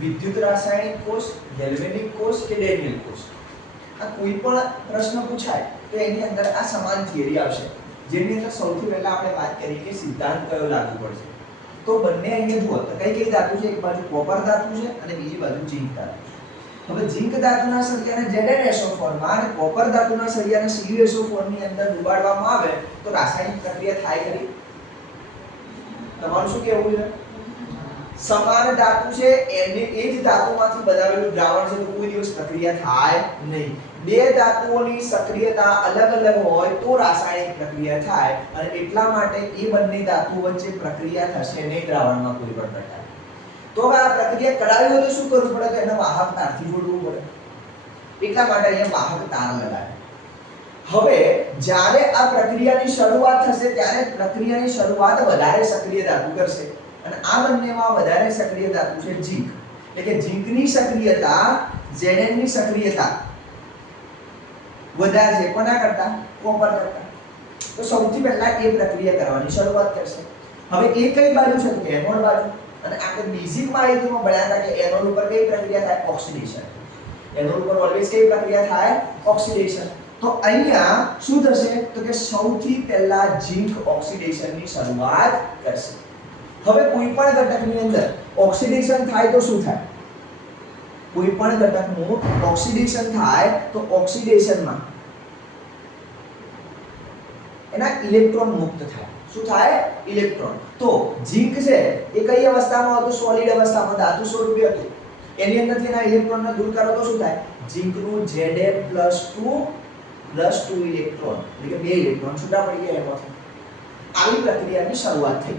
વિદ્યુત રાસાયણિક કોષ ગેલ્વેનિક કોષ કે ડેનિયલ કોષ? આ કોઈ પણ પ્રશ્ન પૂછાય તો એની અંદર આ સમાન થિયરી આવશે. જેની અંદર સૌથી પહેલા આપણે વાત કરી કે સિદ્ધાંત કયો લાગુ પડશે. તો બંને અહીંયા જુઓ, તો કઈ કઈ ધાતુ છે? એક બાજુ કોપર ધાતુ છે અને બીજી બાજુ ઝીંક ધાતુ હવે ઝીંક ધાતુના સળિયાને ZnSO4 માં અને કોપર ધાતુના સળિયાને CuSO4 ની અંદર ડુબાડવામાં આવે તો રાસાયણિક પ્રક્રિયા થાય ખરી? તમારું શું કહેવું છે? સમાન ધાતુ છે એને એ જ ધાતુમાંથી બનાવેલું દ્રાવણ છે, તો કોઈ દિવસ પ્રક્રિયા થાય નહીં. બે ધાતુઓની સક્રિયતા અલગ અલગ હોય તો રાસાયણિક પ્રક્રિયા થાય અને એટલા માટે એ બંને ધાતુ વચ્ચે પ્રક્રિયા થશે નહીં દ્રાવણમાં કોઈ પણ પ્રકાર. તો હવે આ પ્રક્રિયા કરાવી હોય તો શું કરવું પડે? તો એના વાહક તારથી જોડવું પડે. એટલા માટે અહીંયા વાહક તાર લગાય હવે જ્યારે આ પ્રક્રિયાની શરૂઆત થશે, ત્યારે પ્રક્રિયાની શરૂઆત વધારે સક્રિય ધાતુ કરશે. અને આ બંનેમાં વધારે સક્રિય ધાતુ છે ઝીંક. એટલે કે ઝીંકની સક્રિયતા Zn ની સક્રિયતા વધારે છે. કોના કરતા? કોપર કરતા. તો સૌથી પહેલા એ પ્રક્રિયા કરવાની શરૂઆત કરશે. હવે એ કઈ બાજુ છે? તો એનોડ બાજુ. અને આપણે બેઝિક માહિતીમાં ભણ્યા હતા કે એનોડ ઉપર કઈ પ્રક્રિયા થાય? ઓક્સિડેશન. એનોડ ઉપર ઓલવેઝ કઈ પ્રક્રિયા થાય? ઓક્સિડેશન. તો અહીંયા શું થશે? તો કે સૌથી પહેલા ઝીંક ઓક્સિડેશનની શરૂઆત કરશે. હવે કોઈ પણ ઘટકની અંદર ઓક્સિડેશન થાય તો શું થાય? કોઈ પણ ઘટકનું ઓક્સિડેશન થાય તો ઓક્સિડેશનમાં એના ઇલેક્ટ્રોન મુક્ત થાય. શું થાય? ઇલેક્ટ્રોન તો ઝીંક છે, એ કઈ અવસ્થામાં હતું? સોલિડ અવસ્થામાં, ધાતુ સ્વરૂપે હતું. એની અંદરથી એના ઇલેક્ટ્રોનને દૂર કરો તો શું થાય? ઝીંકનું Zn2 2 ઇલેક્ટ્રોન એટલે કે બે ઇલેક્ટ્રોન છૂટા પડી ગયા એમાંથી. આવી પ્રક્રિયાની શરૂઆત થઈ.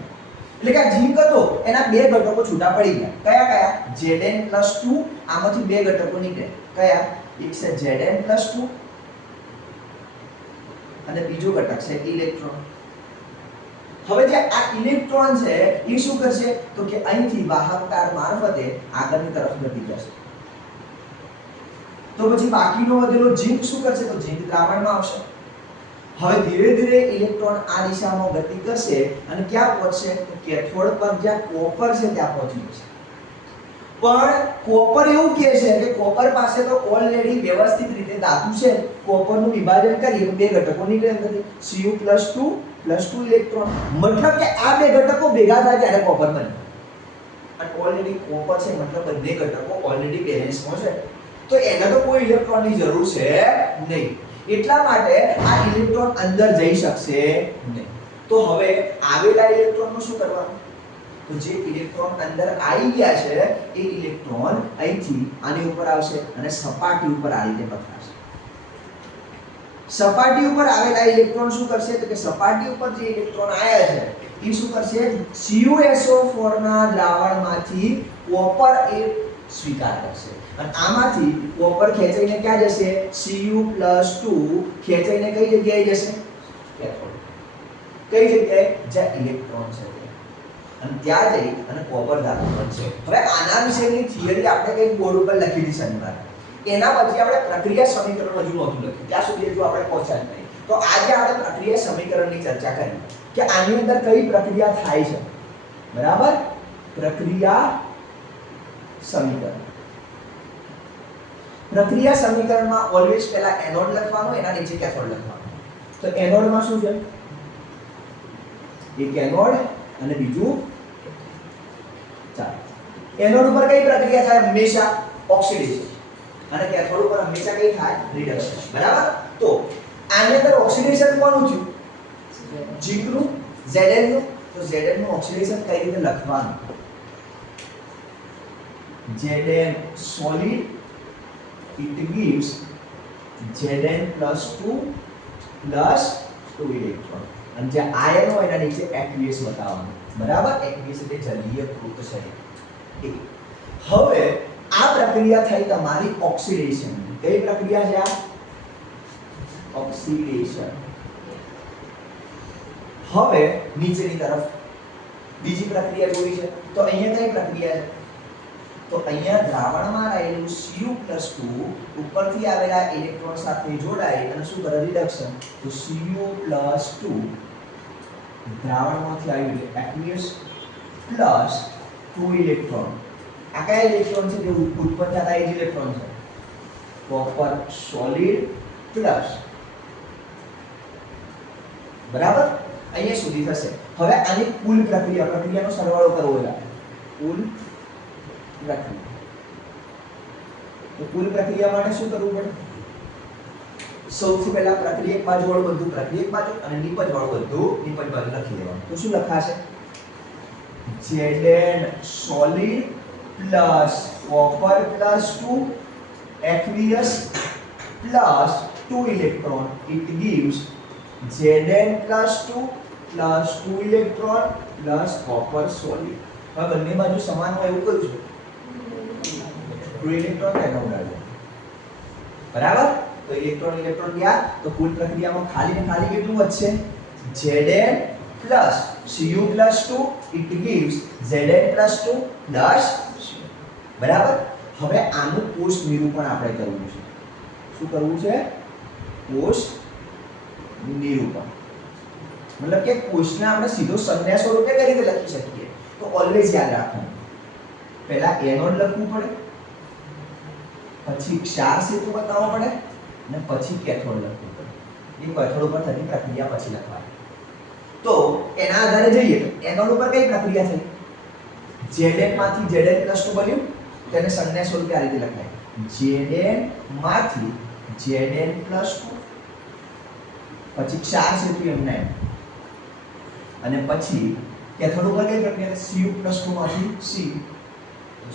એટલે કે આ ઝીંક હતો એના બે ઘટકો છૂટા પડી ગયા. કયા કયા? ઝેડએન પ્લસ ટુ, આમાંથી બે ઘટકો નીકળે કયા? એક છે ઝેડએન પ્લસ ટુ અને બીજો ઘટક છે ઇલેક્ટ્રોન. હવે જે આ ઇલેક્ટ્રોન છે, એ શું કરશે? તો કે અહીંથી વાહક તાર મારફતે આગળની તરફ ગતિ કરશે. તો પછી બાકીનો વધેલો ઝીંક શું કરશે? તો ઝીંક દ્રાવણમાં આવશે. હવે ધીરે ધીરે ઇલેક્ટ્રોન આ દિશામાં ગતિ કરશે અને ક્યાં પહોંચશે? તો કેથોડ પર જ્યાં કોપર છે ત્યાં પહોંચી જશે. પણ કોપર એવું કહે છે કે કોપર પાસે તો ઓલરેડી વ્યવસ્થિત રીતે ધાતુ છે. કોપરનું વિભાજન કરીએ તો બે ઘટકો નીકળે અંદરથી Cu 2 2 ઇલેક્ટ્રોન મતલબ કે આ બે ઘટકો ભેગા થાય ત્યારે કોપર બને. અને ઓલરેડી કોપર છે, મતલબ બંને ઘટકો ઓલરેડી બેલેન્સમાં છે. તો એને તો કોઈ ઇલેક્ટ્રોનની જરૂર છે નહીં. એટલા માટે આ ઇલેક્ટ્રોન અંદર જઈ શકશે નહીં. તો હવે આવેલા ઇલેક્ટ્રોનનું શું કરવાનું? તો જે ઇલેક્ટ્રોન અંદર આવી ગયા છે, એ ઇલેક્ટ્રોન અહીંથી આની ઉપર આવશે અને સપાટી ઉપર આ રીતે પથરાશે. સપાટી ઉપર આવેલા ઇલેક્ટ્રોન શું કરશે? તો કે સપાટી ઉપર જે ઇલેક્ટ્રોન આવ્યા છે, એ શું કરશે? CuSO4 ના દ્રાવણમાંથી કોપર એ સ્વીકાર કરશે. અને આમાંથી કોપર ખેંચાઈને ક્યાં જશે? Cu2 ખેંચાઈને કઈ જગ્યાએ જશે? કેથોડ કઈ જગ્યાએ? જ્યાં ઇલેક્ટ્રોન છે અને ત્યાં જઈ અને કોપર ધાતુ બનશે હવે આના વિશેની થિયરી આપણે કંઈક બોર્ડ ઉપર લખી હતી શનિવાર. એના પછી આપણે પ્રક્રિયા સમીકરણ હજુ નહોતું લખ્યું. ત્યાં સુધી હજુ આપણે પહોંચ્યા જ નહીં. તો આજે આપણે પ્રક્રિયા સમીકરણની ચર્ચા કરી કે આની અંદર કઈ પ્રક્રિયા થાય છે? બરાબર? પ્રક્રિયા સમીકરણ. પ્રક્રિયા સમીકરણમાં ઓલવેઝ પહેલા એનોડ લખવાનું એના નીચે કેથોડ લખવાનું. તો એનોડમાં શું છે? એક એનોડ અને બીજું ચાલો એનોડ ઉપર કઈ પ્રક્રિયા થાય? હંમેશા ઓક્સિડેશન અને કેથોડ ઉપર હંમેશા કઈ થાય? રિડક્શન બરાબર? તો આની અંદર ઓક્સિડેશન કોનું થયું? ઝીંકનું Zn નું. તો Zn નું ઓક્સિડેશન કઈ રીતે લખવાનું? Zn solid it gives Zn plus 2 plus 2 electron અને જે આયન હોય એના નીચે aqueous બતાવવાનું. બરાબર? aqueous એટલે જલીયકૃત છે એ. હવે આ પ્રક્રિયા થઈ તમારી ઓક્સિડેશન. કઈ પ્રક્રિયા છે આ? ઓક્સિડેશન. હવે નીચેની તરફ બીજી પ્રક્રિયા જોઈ છે. તો અહીંયા કઈ પ્રક્રિયા છે? તો અહીંયા દ્રાવણમાં રહેલું Cu2 ઉપરથી આવેલા ઇલેક્ટ્રોન સાથે જોડાય અને શું કરે? રિડક્શન તો Cu2 દ્રાવણમાંથી આવ્યું aqueous પ્લસ 2 ઇલેક્ટ્રોન આ કયા ઇલેક્ટ્રોન છે? જે ઉત્પન્ન થતા એ ઇલેક્ટ્રોન છે. કોપર સોલિડ પ્લસ બરાબર? અહીંયા સુધી થશે. હવે આની કુલ પ્રક્રિયા, પ્રક્રિયાનો સરવાળો કરવો છે કુલ પ્રક્રિયા તો કુલ પ્રક્રિયા માટે શું કરવું પડે? સૌથી પહેલા પ્રક્રિયક બાજુ વાળું બધું પ્રક્રિયક બાજુ અને નિપજ વાળું બધું નિપજ બાજુ લખી દેવાનું. તો શું લખાશે? Zn solid plus copper plus 2 aqueous plus 2 electron. It gives Zn plus 2 plus 2 electron plus copper solid. હવે બંને બાજુ સમાન હોય એવું કહ્યું છે? 2 ઇલેક્ટ્રોન એનો ઉડાડો બરાબર? તો ઇલેક્ટ્રોન ઇલેક્ટ્રોન ગયા તો કુલ પ્રક્રિયામાં ખાલી ને ખાલી કેટલું વધશે? Zn plus Cu plus 2 it gives Zn plus 2 plus Cu. બરાબર? હવે આનું પોસ્ટ નિરૂપણ આપણે કરવું છે. શું કરવું છે? પોસ્ટ નિરૂપણ. મતલબ કે કોષને આપણે સીધો સંન્યાસ સ્વરૂપે કઈ રીતે લખી શકીએ. તો ઓલવેઝ યાદ રાખવાનું. પહેલા એનોડ લખવું પડે. પછી ક્ષાર સેતુ બતાવવો પડે અને પછી કેથોડ લખવું પડે. એ કેથોડ ઉપર થતી પ્રક્રિયા પછી લખવાની. તો એના આધારે જઈએ તો એનોડ ઉપર કઈ પ્રક્રિયા થઈ? જેડેનમાંથી જેડેન પ્લસ બન્યું. તેને સંજ્ઞા સ્વરૂપે આ રીતે લખાય. જેડેનમાંથી જેડેન પ્લસ ટુ પછી ક્ષાર સેતુ એમને અને પછી કેથોડ ઉપર કઈ પ્રક્રિયા સીયુ પ્લસ ટુ માંથી C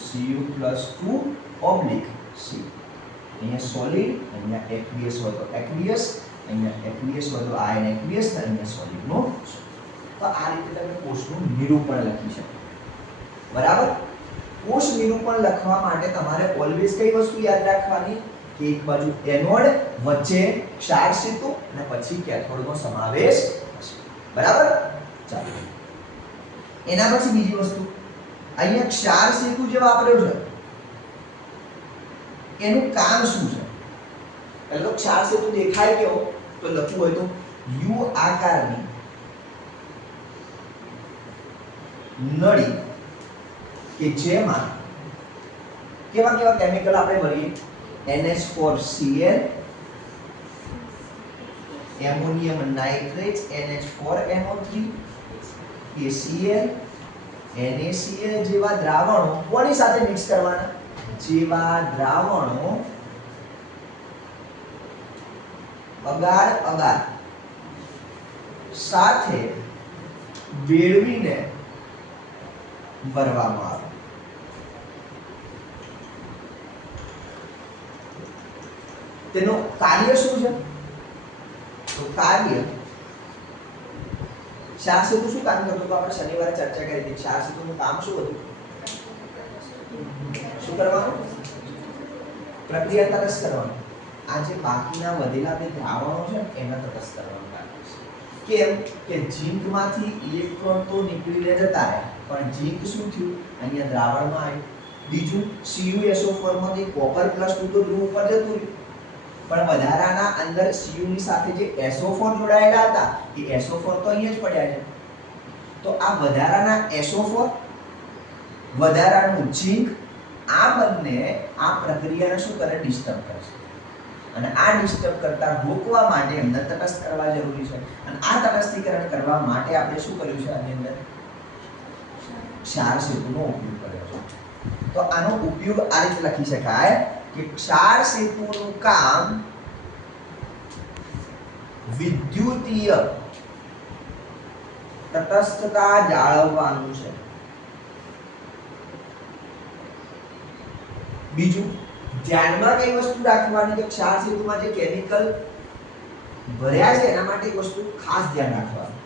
C U plus two oblique. C. અહીંયા સોલિડ અહીંયા aqueous હોય તો aqueous, અહીંયા aqueous હોય તો ion aqueous ને અહીંયા solid નો તો આ રીતે તમે કોષનું નિરૂપણ લખી શકો. બરાબર? કોષ નિરૂપણ લખવા માટે તમારે ઓલવેઝ કઈ વસ્તુ યાદ રાખવાની? કે એક બાજુ એનોડ, વચ્ચે ક્ષાર સેતુ, અને પછી કેથોડનો સમાવેશ બરાબર? ચાલો. એના પછી બીજી વસ્તુ. અહીંયા ક્ષાર સેતુ જે વાપર્યો છે એનું કામ શું છે? પહેલો ક્ષાર સેતુ દેખાય કેવો? તો લખવું હોય તો, યુ આકારની નળી કે જેમાં કેવા કેવા કેમિકલ આપણે ભરીએ? NH4Cl ammonium nitrate NH four NO three કે સીએલ એનએસીએલ જેવા દ્રાવણો કોની સાથે મિક્સ કરવાના? જેવા દ્રાવણો અગાર અગાર સાથે ભેળવીને ભરવામાં આવે. તેનું કાર્ય શું છે? કાર્ય સેતુ શું કામ કરતું હતું? આપણે શનિવારે ચર્ચા કરી હતી. સેતુનું કામ શું હતું? શું કરવાનું? પ્રક્રિયા તટસ્થ કરવાનું. આ જે બાકીના વધેલા બે દ્રાવણો છે એના તટસ્થ કરવાનું કામ કે ઝીંકમાંથી ઇલેક્ટ્રોન તો નીકળીને જતા રહ્યા પણ ઝીંક શું થયું? અહીંયા દ્રાવણમાં આવ્યું. બીજું CuSO4 માંથી કોપર પ્લસ ટુ તો ધ્રુવ ઉપર જતું રહ્યું. પણ વધારાના અંદર Cu ની સાથે જે SO4 જોડાયેલા હતા, એ SO4 તો અહીંયા જ પડ્યા છે. તો આ વધારાના SO4 વધારાનું ઝીંક આ બંને આ પ્રક્રિયાને શું કરે? ડિસ્ટર્બ કરશે અને આ ડિસ્ટર્બ કરતા રોકવા માટે એમને તટસ્થ કરવા જરૂરી છે. અને આ તટસ્થીકરણ કરવા માટે આપણે શું કર્યું છે આની અંદર? ક્ષાર સેતુનો ઉપયોગ કર્યો છે. તો આનો ઉપયોગ આ રીતે લખી શકાય કે ક્ષાર સેતુનું કામ વિદ્યુતીય તટસ્થતા જાળવવાનું છે. બીજું, ધ્યાનમાં કઈ વસ્તુ રાખવાની કે ક્ષાર સેતુમાં જે કેમિકલ ભર્યા છે, એના માટે વસ્તુ ખાસ ધ્યાન રાખવાનું.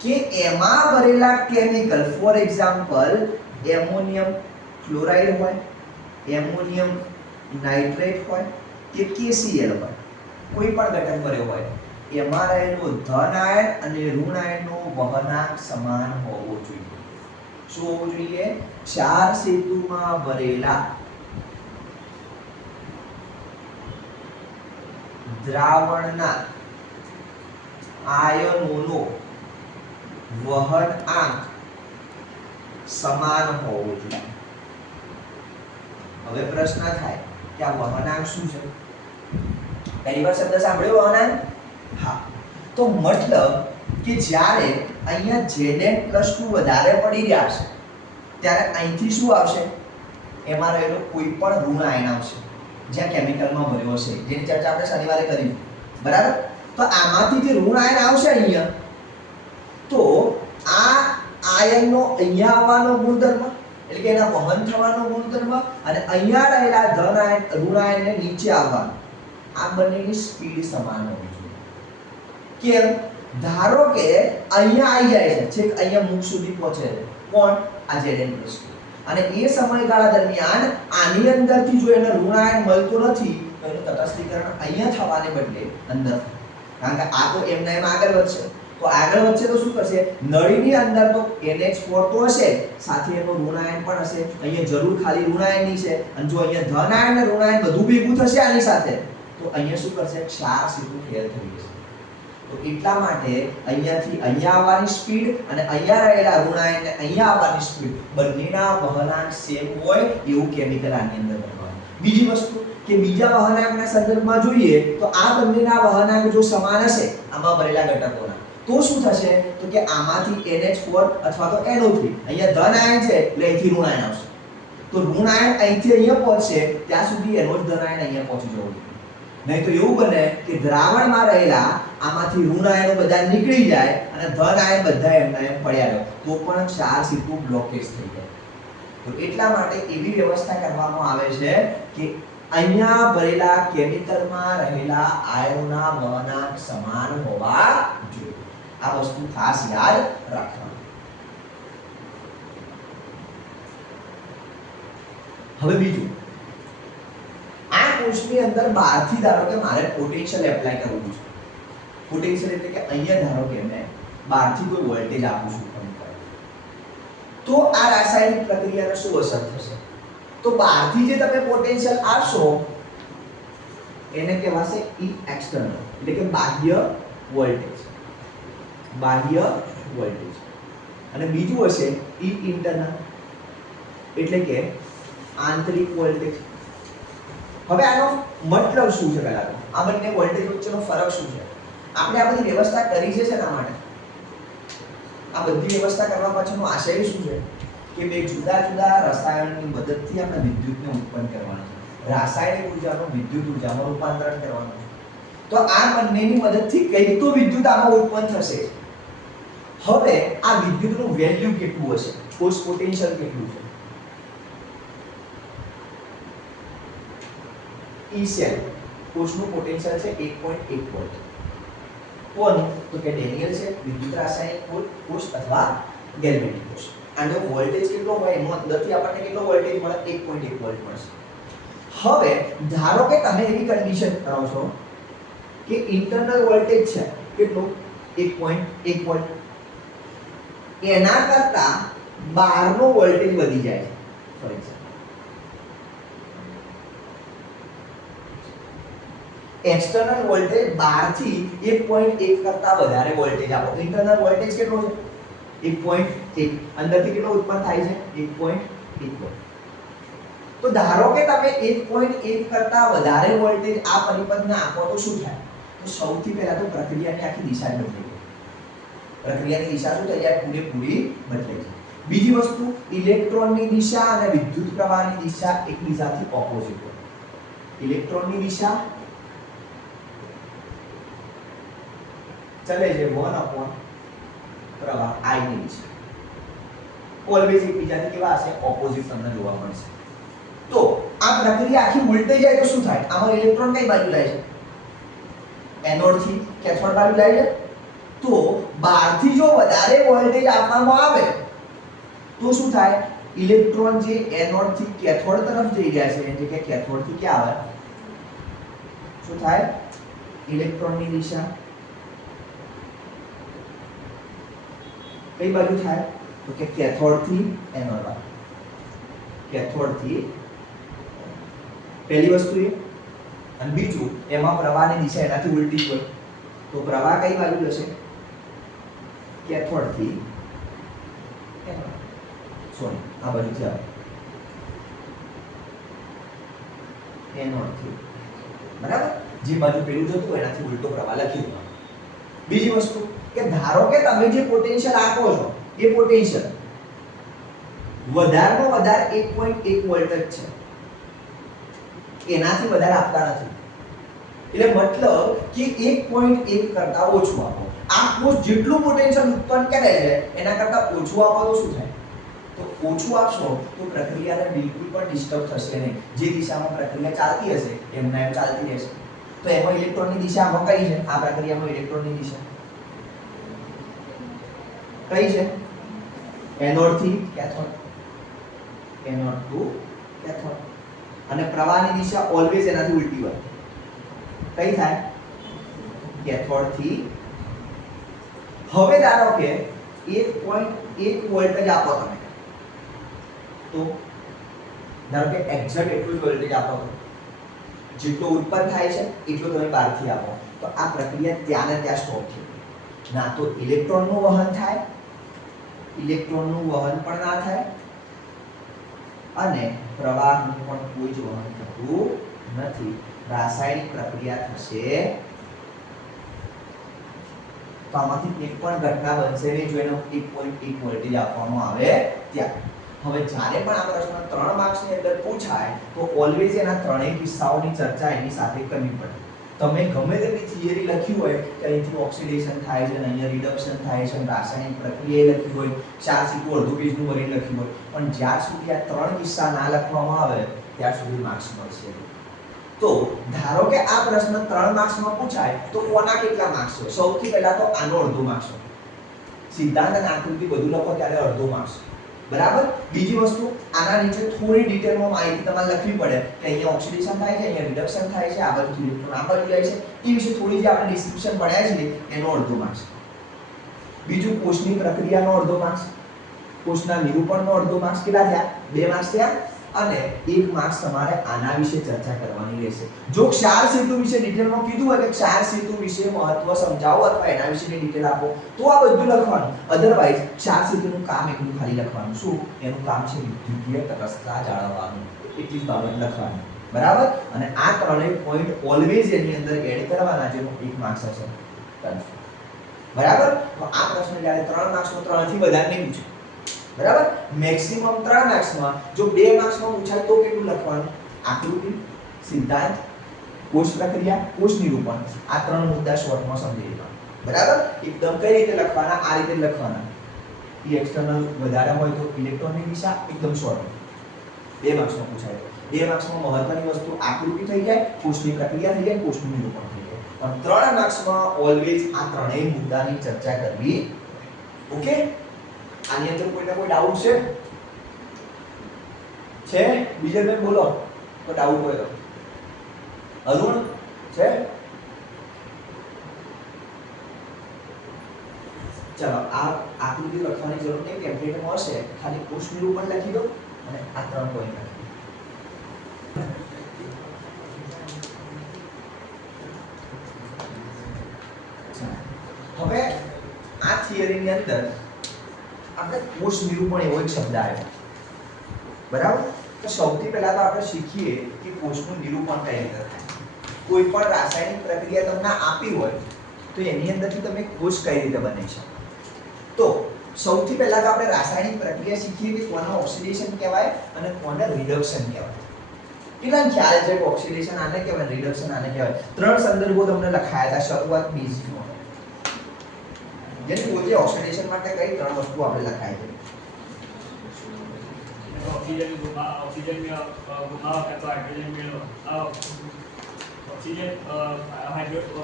કે એમાં ભરેલા chemical for example ammonium chloride હોય, એમોનિયમ નાઇટ્રેટ હોય, કે કેસીએલ હોય, કોઈ પણ ઘટક ભર્યો હોય, એમાં રહેલો ધન આયન અને ઋણ આયનનો વહનાંક સમાન હોવો જોઈએ. શું હોવું જોઈએ? ચાર સેતુમાં ભરેલા દ્રાવણના આયનોનો વહન આંક સમાન હોવો જોઈએ. હવે પ્રશ્ન થાય કે આ વહનાંક શું છે? પહેલી વાર શબ્દ સાંભળ્યો વહનાંક હા. તો મતલબ કે જ્યારે અહીંયા Zn પ્લસ ટુ વધારે પડી રહ્યા છે, ત્યારે અહીંથી શું આવશે? એમાં રહેલો કોઈ પણ ઋણ આયન આવશે. જ્યાં કેમિકલમાં ભર્યો હશે. જેની ચર્ચા આપણે શનિવારે કરી. બરાબર? તો આમાંથી જે ઋણ આયન આવશે અહીંયા, તો આ આયનનો અહીંયા આવવાનો ગુણધર્મ, એટલે કે એના વહન થવાનો ગુણધર્મ, અને અહીંયા રહેલા ધન આયન, ઋણ આયનને નીચે આવવાનો. આ બંનેની સ્પીડ સમાન હોવી જોઈએ. કેમ? ધારો કે અહીંયા આવી જાય છે. છેક અહીંયા મુખ સુધી પહોંચે કોણ? આ Zn plus two. અને એ સમયગાળા દરમિયાન આની અંદરથી જો એને ઋણાયન મળતું નથી, તો એનું તટસ્થીકરણ અહીંયા થવાને બદલે અંદર કારણ કે આ તો એમના એમ આગળ વધશે. તો આગળ વધશે તો શું કરશે? નળીની અંદર તો NH4 તો હશે, સાથે એનો ઋણાયન પણ હશે. અહીંયા જરૂર ખાલી ઋણાયનની છે. અને જો અહીંયા ધન આયન અને ઋણાયન બધું ભેગું થશે આની સાથે, તો અહીંયા શું કરશે? ક્ષાર સીધું ફેલ થઈ જશે. તો એટલા માટે અહીંયાથી અહીંયા આવવાની સ્પીડ અને અહીંયા રહેલા ઋણાયન ને અહીંયા આવવાની સ્પીડ બંનેના વહનાંક સેમ હોય એવું કેમિકલ આની અંદર બનવાનું. બીજી વસ્તુ કે બીજા વહનાંકના સંદર્ભમાં જોઈએ તો આ બંનેના વહનાંક જો સમાન હશે, આમાં ભરેલા ઘટકોના. તો શું થશે? તો કે આમાંથી NH4 અથવા તો NO3 અહીંયા ધન આયન છે એટલે અહીંથી ઋણ આયન આવશે. તો ઋણ આયન અહીંથી અહીંયા પહોંચશે, ત્યાં સુધી એનો જ ધન આયન અહીંયા પહોંચી જવું જોઈએ. નહીં તો એવું બને કે દ્રાવણમાં રહેલા આમાંથી ઋણ આયનો બધા નીકળી જાય અને ધન આયન બધા એમના એમ પડ્યા રહે. તો પણ ક્ષાર સીધું બ્લોકેજ થઈ જાય. તો એટલા માટે એવી વ્યવસ્થા કરવામાં આવે છે કે અહીંયા ભરેલા કેમિકલમાં રહેલા આયનોના વહનાંક સમાન હોવા જોઈએ. આ વસ્તુ ખાસ યાદ રાખવાની. હવે બીજું કોષની અંદર બહારથી ધારો કે મારે પોટેન્શિયલ એપ્લાય કરવું છે. પોટેન્શિયલ એટલે કે અહીંયા ધારો કે મેં બહારથી કોઈ વોલ્ટેજ આપું છું તો આ રાસાયણિક પ્રક્રિયાને શું અસર થશે? તો બહારથી જે તમે પોટેન્શિયલ આપશો, એને કહેવાશે ઈ એક્સટર્નલ એટલે કે બાહ્ય વોલ્ટેજ બાહ્ય વોલ્ટેજ અને બીજું હશે ઈ ઇન્ટરનલ એટલે કે આંતરિક વોલ્ટેજ હવે આનો મતલબ શું છે પહેલા તો? આ બંને વોલ્ટેજ વચ્ચેનો ફરક શું છે? આપણે આ બધી વ્યવસ્થા કરી છે શેના માટે? આ બધી વ્યવસ્થા કરવા પાછળનો આશય શું છે? કે બે જુદા જુદા રસાયણની મદદથી આપણે વિદ્યુતને ઉત્પન્ન કરવાનું છે. રાસાયણિક ઉર્જાનું વિદ્યુત ઉર્જામાં રૂપાંતરણ કરવાનું છે. તો આ બંનેની મદદથી કંઈક તો વિદ્યુત આમાં ઉત્પન્ન થશે. હવે આ વિદ્યુતનું વેલ્યુ કેટલું હશે? કોષ પોટેન્શિયલ કેટલું છે? ઈ સેલ કોષનું પોટેન્શિયલ છે 1.1 વોલ્ટ કોનું તો કે ડેનિયલ છે, વિદ્યુત રાસાયણિક કોષ અથવા ગેલ્વેનિક કોષ. આનો વોલ્ટેજ કેટલો હોય એનો અંદરથી આપણને કેટલો વોલ્ટેજ મળે? 1.1 વોલ્ટ મળશે. હવે, ધારો કે તમે એવી કન્ડિશન કરો છો કે ઇન્ટરનલ વોલ્ટેજ છે, કેટલો? 1.1 વોલ્ટ એના કરતા બહારનો વોલ્ટેજ વધી જાય છે. ફોર એક્ઝામ્પલ એક્સટર્નલ વોલ્ટેજ બહારથી 1.1 કરતા વધારે વોલ્ટેજ આપો. ઇન્ટરનલ વોલ્ટેજ કેટલો છે? 1.1 અંદરથી કેટલો ઉત્પન્ન થાય છે? 1.1 વોલ્ટ તો ધારો કે તમે 1.1 કરતા વધારે વોલ્ટેજ આ પરિપથને આપો, તો શું થાય? તો સૌથી પહેલા તો પ્રક્રિયાની આખી દિશા જ બદલાઈ જાય. પ્રક્રિયાની દિશા શું થઈ જાય? પૂરેપૂરી બદલાઈ જાય. બીજી વસ્તુ, ઇલેક્ટ્રોનની દિશા અને વિદ્યુત પ્રવાહની દિશા એકબીજાથી ઓપોઝિટ હોય. ઇલેક્ટ્રોનની દિશા ચલે છે 1 અપોન પ્રવાહ I ની દિશા ઓલવેઝ એકબીજાથી કેવા હશે ઓપોઝિટ તમને જોવા મળશે તો આ પ્રક્રિયા આખી ઉલટાઈ જાય તો શું થાય આમાં ઇલેક્ટ્રોન કઈ બાજુ જાય છે એનોડથી કેથોડ બાજુ જાય છે તો બહારથી જો વધારે વોલ્ટેજ આપવામાં આવે તો શું થાય ઇલેક્ટ્રોન જે એનોડથી કેથોડ તરફ જઈ રહ્યા છે એટલે કે કેથોડથી ક્યાં આવે શું થાય ઇલેક્ટ્રોનની દિશા કઈ બાજુ થાય? તો કે કેથોડથી એનોડ બાજુ. કેથોડ પહેલી વસ્તુ એ. અને બીજું, એમાં પ્રવાહની દિશા એનાથી ઉલટી હોય. તો પ્રવાહ કઈ બાજુ જશે? કેથોડથી સોરી આ બાજુથી આવે. એનોડથી. બરાબર? જે બાજુ પેલું જતું એનાથી ઉલટો પ્રવાહ લખી દેવાનો. બીજી વસ્તુ કે ધારો કે તમે જે પોટેન્શિયલ આપો છો, એ પોટેન્શિયલ વધારેમાં વધારે 1.1 વોલ્ટ જ છે. એનાથી વધારે આપતા નથી. એટલે મતલબ કે 1.1 કરતા ઓછું આપો. આ કોષ જેટલું પોટેન્શિયલ ઉત્પન્ન કરે છે, એના કરતા ઓછું આપો તો શું થાય? તો ઓછું આપશો તો પ્રક્રિયાને બિલકુલ પણ ડિસ્ટર્બ થશે નહીં. જે દિશામાં પ્રક્રિયા ચાલતી હશે, એમના એમ ચાલતી રહેશે. તો એમાં ઇલેક્ટ્રોનની દિશા આમાં કઈ છે? આ પ્રક્રિયામાં ઇલેક્ટ્રોનની દિશા. કઈ છે? એનોડથી કેથોડ. Anode to cathode. અને પ્રવાહની દિશા ઓલવેઝ એનાથી ઉલટી હોય. કઈ થાય? કેથોડથી હવે ધારો કે 1.1 વોલ્ટ જ આપો તમે. તો ધારો કે એક્ઝેક્ટ એટલું જ વોલ્ટેજ આપો જેટલો ઉત્પન્ન થાય છે, એટલો તમે બહારથી આપો. તો આ પ્રક્રિયા ત્યાં ને ત્યાં સ્ટોપ થઈ ના તો ઇલેક્ટ્રોનનું વહન થાય ઇલેક્ટ્રોનનું વહન પણ ના થાય અને પ્રવાહનું પણ કોઈ જ વહન થતું નથી. રાસાયણિક પ્રક્રિયા થશે. તો આમાંથી એક પણ ઘટના બનશે નહીં જો એનો 1.1 વોલ્ટેજ આપવામાં આવે ત્યાં. હવે જ્યારે પણ આ પ્રશ્ન ત્રણ માર્ક્સની અંદર પૂછાય, તો ઓલવેઝ એના ત્રણેય કિસ્સાઓની ચર્ચા એની સાથે કરવી પડે. તમે ગમે તેટલી થિયરી લખી હોય કે અહીંથી ઓક્સિડેશન થાય છે અને અહીંયા રિડક્શન થાય છે રાસાયણિક પ્રક્રિયા લખી હોય, ચાર સીટું અડધું પેજનું ભરીને લખ્યું હોય, પણ જ્યાં સુધી આ ત્રણ કિસ્સા ના લખવામાં આવે, ત્યાં સુધી માર્ક્સ મળશે. તો ધારો કે આ પ્રશ્ન ત્રણ માર્ક્સમાં પૂછાય, તો કોના કેટલા માર્ક્સ હોય? સૌથી પહેલા તો આનો અડધો માર્ક્સ હોય. સિદ્ધાંત અને આકૃતિ બધું લખો ત્યારે અડધો માર્ક્સ બરાબર? બીજી વસ્તુ, આના નીચે થોડી ડિટેલમાં માહિતી તમારે લખવી પડે કે અહીંયા ઓક્સિડેશન થાય છે, અહીંયા રિડક્શન થાય છે, આ બાજુથી ઇલેક્ટ્રોન આ બાજુ જાય છે, એ વિશે થોડી જે આપણે ડિસ્ક્રિપ્શન ભણ્યા છીએ, એનો અડધો માર્ક્સ બીજું, કોષની પ્રક્રિયાનો અડધો માર્ક્સ કોષના નિરૂપણનો અડધો માર્ક્સ કેટલા થયા? બે માર્ક્સ થયા? અને એક માર્ક્સ તમારે આના વિશે ચર્ચા કરવાની રહેશે. જો ક્ષાર સેતુ વિશે ડિટેલમાં કીધું હોય કે ક્ષાર સેતુ વિશે મહત્વ સમજાવો અથવા એના વિશેની ડિટેલ આપો, તો આ બધું લખવાનું. અધરવાઇઝ ક્ષાર સેતુનું કામ એકલું ખાલી લખવાનું. શું? એનું કામ છે વિદ્યુતીય તટસ્થતા જાળવવાનું. એટલી જ બાબત લખવાની. બરાબર? અને આ ત્રણેય પોઈન્ટ ઓલવેઝ એની અંદર એડ કરવાના જેનો એક માર્ક્સ હશે. બરાબર? તો આ પ્રશ્ન જ્યારે ત્રણ માર્ક્સનો ત્રણથી વધારે નહીં પૂછે. બરાબર? મેક્સિમમ ત્રણ માર્ક્સમાં જો બે માર્ક્સમાં પૂછાય તો કેટલું લખવાનું? આકૃતિ, સિદ્ધાંત, કોષ પ્રક્રિયા, કોષ નિરૂપણ. આ ત્રણ મુદ્દા શોર્ટમાં સમજી લેવાના. બરાબર? એકદમ કઈ રીતે લખવાના? આ રીતે લખવાના. ઈ એક્સટર્નલ વધારે હોય તો ઇલેક્ટ્રોનની દિશા એકદમ શોર્ટ બે માર્ક્સમાં પૂછાય બે માર્ક્સમાં મહત્વની વસ્તુ આકૃતિ થઈ જાય, કોષની પ્રક્રિયા થઈ જાય, કોષનું નિરૂપણ થઈ જાય. પણ ત્રણ માર્ક્સમાં ઓલવેઝ આ ત્રણેય મુદ્દાની ચર્ચા કરવી. ઓકે? આની અંદર કોઈને કોઈ ડાઉટ છે? છે? બીજલબેન બોલો. કોઈ ડાઉટ હોય તો. અરુણ છે? ચલો, આ આકૃતિ લખવાની જરૂર નહીં ટેમ્પલેટમાં હશે. ખાલી કોષ નિરૂપણ લખી દો અને આ ત્રણ પોઈન્ટ લખી હવે આ થિયરીની અંદર આપણે કોષ નિરૂપણ એવો એક શબ્દ આવ્યો બરાબર? તો સૌથી પહેલા તો આપણે શીખીએ કે કોષનું નિરૂપણ કઈ રીતે થાય. કોઈ પણ રાસાયણિક પ્રક્રિયા તમને આપી હોય, તો એની અંદરથી તમે કોષ કઈ રીતે બને શકો તો સૌથી પહેલા તો આપણે રાસાયણિક પ્રક્રિયા શીખીએ કે કોને ઓક્સિડેશન કહેવાય અને કોને રિડક્શન કહેવાય. કેટલા ખ્યાલ છે ઓક્સિડેશન આને કહેવાય, રિડક્શન આને કહેવાય? ત્રણ સંદર્ભો તમને લખાયા હતા શરૂઆત બેઝિકમાં જેની પોતે ઓક્સિડેશન માટે કઈ ત્રણ વસ્તુ આપણે લખાય છે? ઓક્સિજન ગુમા ઓક્સિજન ગુમાવો કે તો હાઇડ્રોજન મેળવો. ઓક્સિજન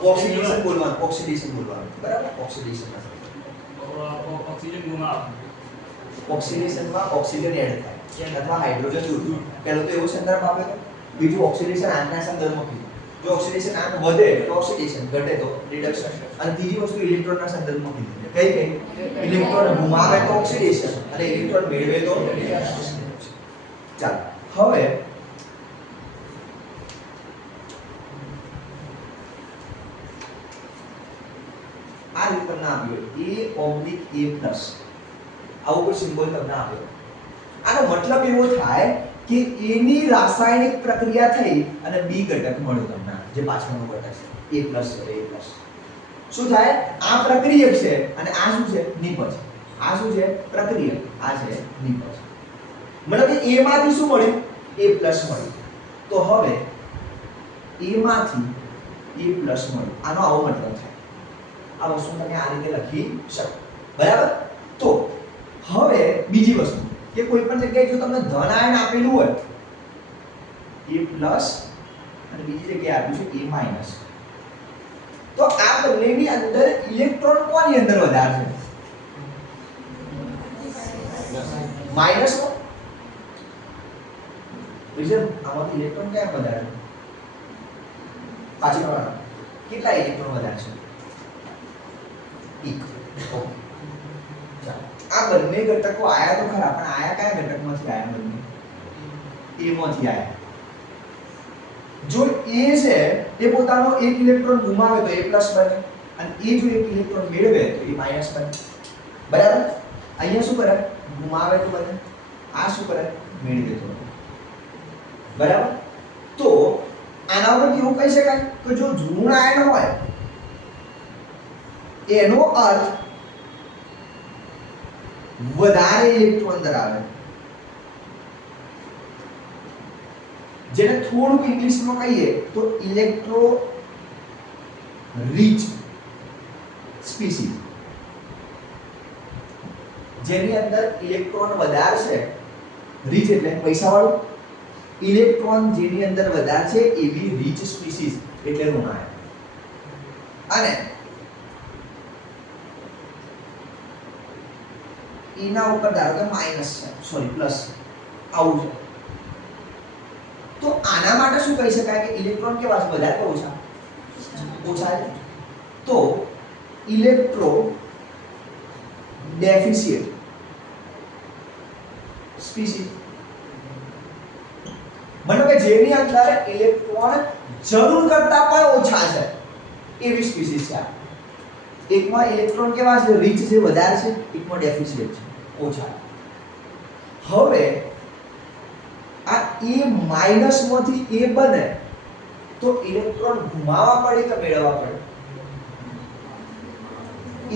ઓક્સિડેશન બોલવાનું ઓક્સિડેશન બોલવાનું. બરાબર? ઓક્સિડેશન ઓક્સિજન ગુમાવો. ઓક્સિડેશનમાં ઓક્સિજન એડ થાય. અથવા હાઇડ્રોજન દૂર પહેલો તો એવો સંદર્ભ આપે બીજું ઓક્સિડેશન આના સંદર્ભમાં કીધું જો ઓક્સિડેશન આમ વધે તો ઓક્સિડેશન ઘટે તો રિડક્શન અને ત્રીજી વસ્તુ ઇલેક્ટ્રોનના સંદર્ભમાં કીધું કઈ કઈ? ઇલેક્ટ્રોન ગુમાવે તો ઓક્સિડેશન અને ઇલેક્ટ્રોન મેળવે તો. ચાલો. હવે આ રીતે તમને આપ્યો એ ઓબ્લિક એ પ્લસ આવો કોઈ સિમ્બોલ તમને આપ્યો આનો મતલબ એવો થાય કે એની રાસાયણિક પ્રક્રિયા થઈ અને બી ઘટક મળ્યો તમને. જે પાછળનો ઘટક છે. એ પ્લસ છે, એ પ્લસ શું થાય? આ પ્રક્રિયક છે અને આ શું છે? નિપજ. આ શું છે? પ્રક્રિયક. આ છે નિપજ. મતલબ કે એ માંથી શું મળ્યું? એ પ્લસ મળ્યું. તો હવે એ માંથી એ પ્લસ મળ્યું. આનો આવો મતલબ થાય. આ વસ્તુ તમે આ રીતે લખી શકો. બરાબર? તો હવે બીજી વસ્તુ. કે કોઈ પણ જગ્યાએ જો તમને ધન આયન આપેલું હોય, એ પ્લસ અને બીજી જગ્યાએ આપ્યું છે a માઇનસ તો આ બંનેની અંદર ઇલેક્ટ્રોન કોની અંદર વધારે છે? માઇનસ નો બીજે આમાંથી ઇલેક્ટ્રોન ક્યાં વધારે છે? પાછી વાળા. કેટલા ઇલેક્ટ્રોન વધારે છે? એક. ઓકે ચાલો. આ બંને ઘટકો આયા તો ખરા, પણ આયા કયા ઘટકમાંથી આયા બંને? એ માંથી આયા. જો એ છે, એ પોતાનો એક ઇલેક્ટ્રોન ગુમાવે તો એ પ્લસ બને. અને એ જો એક ઇલેક્ટ્રોન મેળવે તો એ માઇનસ બને. બરાબર? અહીંયા શું કરે? ગુમાવે તો બને. આ શું કરે? મેળવે તો બરાબર? તો આના ઉપરથી એવું કહી શકાય? કે જો જૂનું આયન હોય, એનો અર્થ વધારે ઇલેક્ટ્રોન ધરાવે. જેને થોડુંક ઇંગ્લિશમાં કહીએ તો ઇલેક્ટ્રો રીચ સ્પીસીસ જેની અંદર ઇલેક્ટ્રોન વધારે છે રીચ એટલે પૈસાવાળું. ઇલેક્ટ્રોન જેની અંદર વધારે છે, એવી રીચ સ્પીસીસ એટલે ઋણાયન અને એના ઉપર ધારો કે માઇનસ છે સોરી પ્લસ આવું છે. તો આના માટે શું કહી શકાય કે ઇલેક્ટ્રોન કેવા છે વધારે ઓછા. ઓછા છે. તો ઇલેક્ટ્રો ડેફિશિયન્ટ સ્પીસી મતલબ કે જેની અંદર ઇલેક્ટ્રોન જરૂર કરતા પણ ઓછા છે. એવી સ્પીસીસ છે એકમાં ઇલેક્ટ્રોન કેવા છે રીચ છે, વધારે છે, એકમાં ડેફિશિયન્ટ છે. ઓછા. હવે એ માઇનસમાંથી એ બને, તો ઇલેક્ટ્રોન ગુમાવવા પડે કે મેળવવા પડે?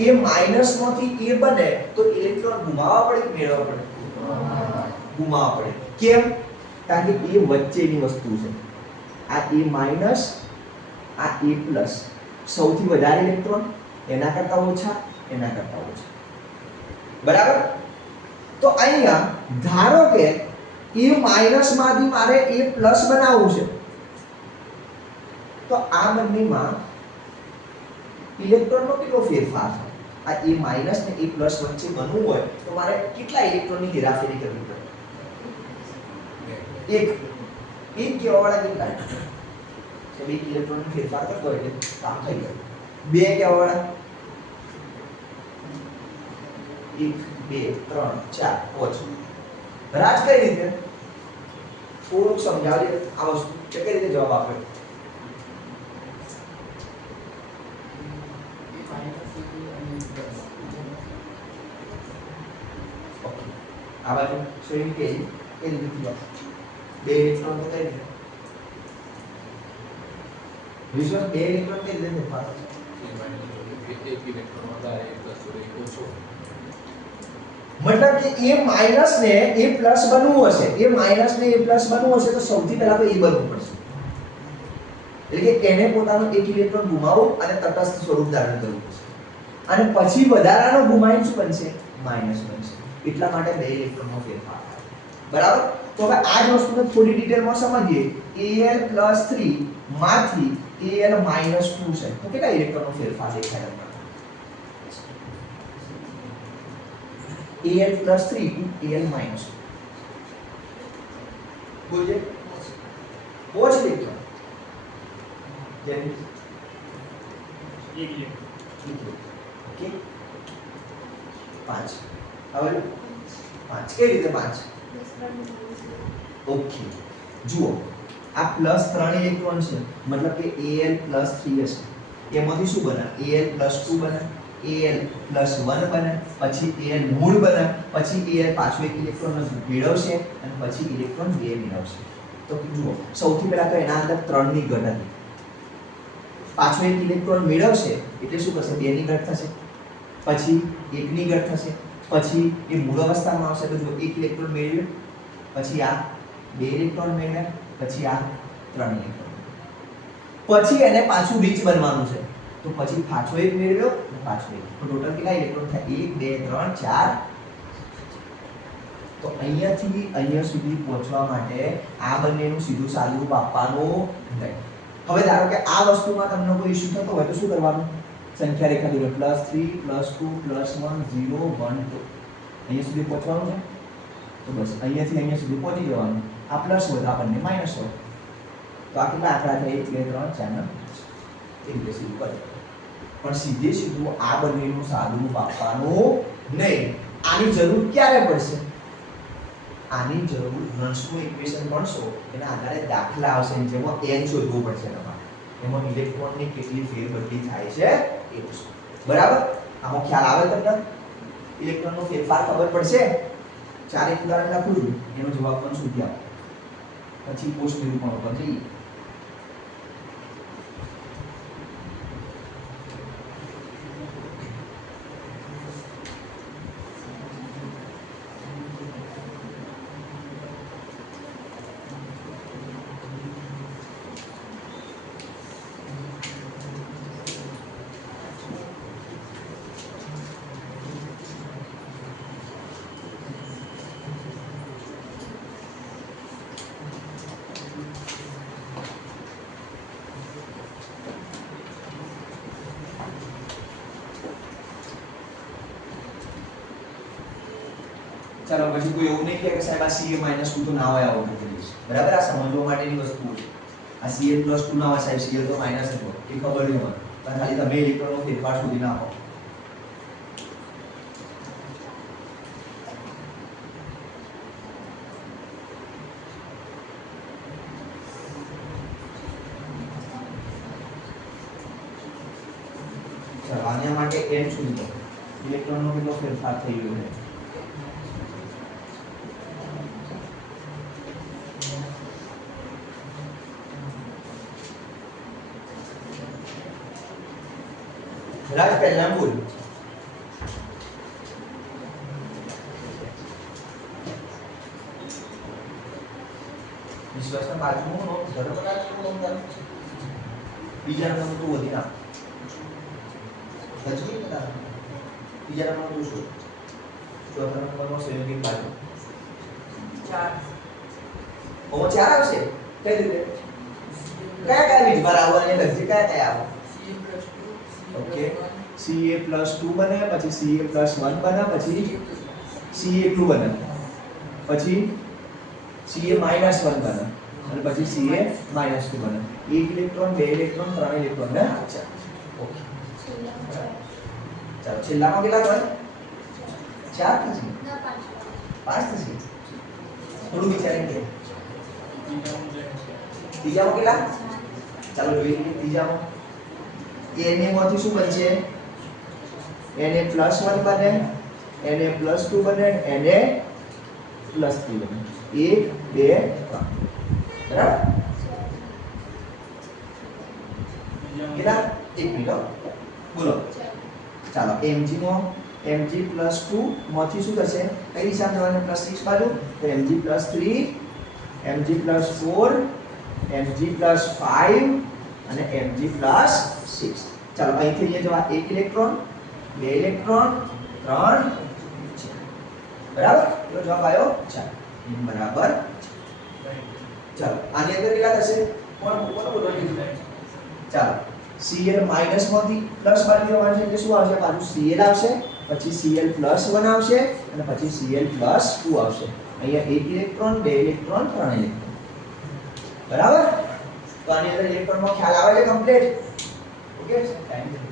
એ માઇનસમાંથી એ બને, તો ઇલેક્ટ્રોન ગુમાવવા પડે કે મેળવવા પડે? ગુમાવવા પડે. કેમ? કારણ કે એ વચ્ચેની વસ્તુ છે. આ એ માઇનસ આ એ પ્લસ સૌથી વધારે ઇલેક્ટ્રોન એના કરતા ઓછા, એના કરતા ઓછા. બરાબર? તો અહીંયા ધારો કે એ માઇનસમાંથી મારે એ પ્લસ બનાવવું છે. તો આ બંનેમાં ઇલેક્ટ્રોનનો કેટલો ફેરફાર છે આ એ માઇનસ ને એ પ્લસ વચ્ચે બનવું હોય તો મારે કેટલા ઇલેક્ટ્રોનની હેરાફેરી કરવી પડે? એક. એક કહેવાવાળા કેટલા? એટલે બે ઇલેક્ટ્રોન ફેરફાર કરતો હોય એટલે કામ થઈ ગયું. બે કહેવાવાળા? એક, બે, ત્રણ, ચાર, પાંચ. રાજ કઈ રીતે થોડુંક સમજાવજે આ વસ્તુ કે કઈ રીતે જવાબ આપે ઓકે આ બાજુ સ્વિંગ કે એ રીતે જવાબ બે ઇલેક્ટ્રોન તો કઈ રીતે વિશ્વાસ બે ઇલેક્ટ્રોન કઈ રીતે ફેરફાર થશે? એક ઇલેક્ટ્રોન વધારે એક પ્લસ જોડે એક ઓછો મતલબ કે એ માઇનસ ને એ પ્લસ બનવું હશે. એ માઇનસ ને એ પ્લસ બનવું હશે તો સૌથી પહેલા તો એ બનવું પડશે. એટલે કે એને પોતાનો એક ઇલેક્ટ્રોન ગુમાવો અને તટસ્થ સ્વરૂપ ધારણ કરવું પડશે. અને પછી વધારાનો ગુમાવીને શું બનશે? માઇનસ બનશે. એટલા માટે બે ઇલેક્ટ્રોનનો ફેરફાર બરાબર? તો હવે આ જ વસ્તુને થોડી ડિટેલમાં સમજીએ. Al 3 માંથી Al 2 છે. તો કેટલા ઇલેક્ટ્રોનનો ફેરફાર દેખાય તમને Al plus 3 to Al minus 2. બોલજે પોચ ઇલેક્ટ્રોન જેમ એક ઇલેક્ટ્રોન ઓકે પાંચ હવે પાંચ કઈ રીતે પાંચ ઓકે જુઓ આ પ્લસ ત્રણ ઇલેક્ટ્રોન છે મતલબ કે Al પ્લસ થ્રી હશે એમાંથી શું બને Al પ્લસ ટુ બને Al પ્લસ વન બને, પછી Al મૂળ બને, પછી Al પાછું એક ઇલેક્ટ્રોન મેળવશે અને પછી ઇલેક્ટ્રોન બે મેળવશે. તો જુઓ, સૌથી પહેલાં તો એના અંદર ત્રણની ઘટ હતી પાછો એક ઇલેક્ટ્રોન મેળવશે, એટલે શું થશે? બેની ઘટ થશે, પછી એકની ઘટ થશે, પછી એ મૂળ અવસ્થામાં આવશે. તો જુઓ, એક ઇલેક્ટ્રોન મેળવ્યું, પછી આ બે ઇલેક્ટ્રોન મેળવ્યા, પછી આ ત્રણ ઇલેક્ટ્રોન પછી એને પાછું રીચ બનવાનું છે. તો પછી પાછો એક મેળવ્યો પાછો એક. તો ટોટલ કેટલા ઇલેક્ટ્રોન થાય? એક, બે, ત્રણ, ચાર. તો અહીંયાથી અહીંયા સુધી પહોંચવા માટે આ બંનેનું સીધું સાદુરૂપ આપવાનું નહીં હવે ધારો કે આ વસ્તુમાં તમને કોઈ ઇશ્યુ થતો હોય તો શું કરવાનું? સંખ્યા રેખા દોરો. Plus three plus two plus one zero one two અહીંયા સુધી પહોંચવાનું છે? તો બસ, અહીંયાથી અહીંયા સુધી પહોંચી જવાનું. આ પ્લસ હોય, તો આ બંને માઇનસ હોય. તો આ કેટલા આંકડા થાય? એક, બે, ત્રણ, ચાર, ને એ રીતે સીધું પણ સીધે સીધું આ બંનેનું સાદુરૂપ આપવાનું નહીં. આની જરૂર ક્યારે પડશે? આની જરૂર નન્સનું ઇક્વેશન ભણશો, એના આધારે દાખલા આવશે જેમાં એન શોધવું પડશે તમારે. એમાં ઇલેક્ટ્રોનની કેટલી ફેરબદલી થાય છે? એ વસ્તુ બરાબર? આમાં ખ્યાલ આવે તમને? ઇલેક્ટ્રોનનો ફેરફાર ખબર પડશે? ચાર એક ઉદાહરણ લખું છું, એનો જવાબ પણ શું થયા પછી પોસ્ટ નિરૂપણ ઉપર જઈએ ચાલો, પછી કોઈ એવું નહીં કહે કે સાહેબ, આ સીએ માઇનસ ટુ તો ના હોય આવું બધું બરાબર? આ સમજવા માટેની વસ્તુ છે. આ સીએ પ્લસ ટુ ના હોય સાહેબ સીએ તો માઇનસ જ હોય. એ ખબર નહીં હોય. ખાલી તમે ઇલેક્ટ્રોનનો ફેરફાર સુધી નાખો. ચાલો આના માટે n શોધી દો ઇલેક્ટ્રોનનો કેટલો ફેરફાર થઈ ગયો છે રાજ પહેલા બોલ વિશ્વાસના બાજુનું નો ધર્મ કદાચ નો ધર્મ બીજા નંબર તું વધી ના હજી કદાચ બીજા નંબર તું શું? ચોથા નંબરમાં સંયોગિક બાજુ ચાર. ઓ ચાર આવશે? કઈ રીતે? કયા કયા વીજભાર આવવાના એ લગતી કયા કયા આવે? CA plus two, okay. plus one, CA plus two બને પછી CA પ્લસ વન બને પછી CA ટુ. બને. પછી CA માઇનસ વન બને. અને પછી CA માઇનસ ટુ બને. એક ઇલેક્ટ્રોન બે ઇલેક્ટ્રોન ત્રણ ઇલેક્ટ્રોન ને અચ્છા ઓકે ચાલો છેલ્લામાં કેટલા બને ચાર થશે પાંચ થશે થોડું વિચારીને કે ત્રીજામાં કેટલા ચાલો જોઈએ ત્રીજામાં Na માંથી શું બનશે એને પ્લસ વન બને એને પ્લસ ટુ બને એને પ્લસ થ્રી બને એક બે ત્રણ બરાબર કેટલા એક મિનિટ બોલો ચાલો mg નો mg પ્લસ ટુ માંથી શું થશે કઈ દિશા જવાનું પ્લસ સિક્સ બાજુ તો mg plus three mg plus four mg plus five અને mg પ્લસ સિક્સ ચાલો અહીંથી અહીંયા જવા એક ઇલેક્ટ્રોન બે ઇલેક્ટ્રોન ત્રણ. બરાબર એટલો જવાબ આવ્યો ચાર બરાબર ચાલો આની અંદર કેટલા થશે કોણ કોણ બોલો કીધું ચાલો Cl માઇનસમાંથી પ્લસ બાજુ જવાનું છે એટલે શું આવશે? પાછું Cl આવશે, પછી Cl પ્લસ વન આવશે, અને પછી Cl પ્લસ ટુ આવશે. અહીંયા એક ઇલેક્ટ્રોન બે ઇલેક્ટ્રોન ત્રણ ઇલેક્ટ્રોન બરાબર? તો આની અંદર ઇલેક્ટ્રોનનો ખ્યાલ આવે છે કમ્પ્લીટ ઓકે યુ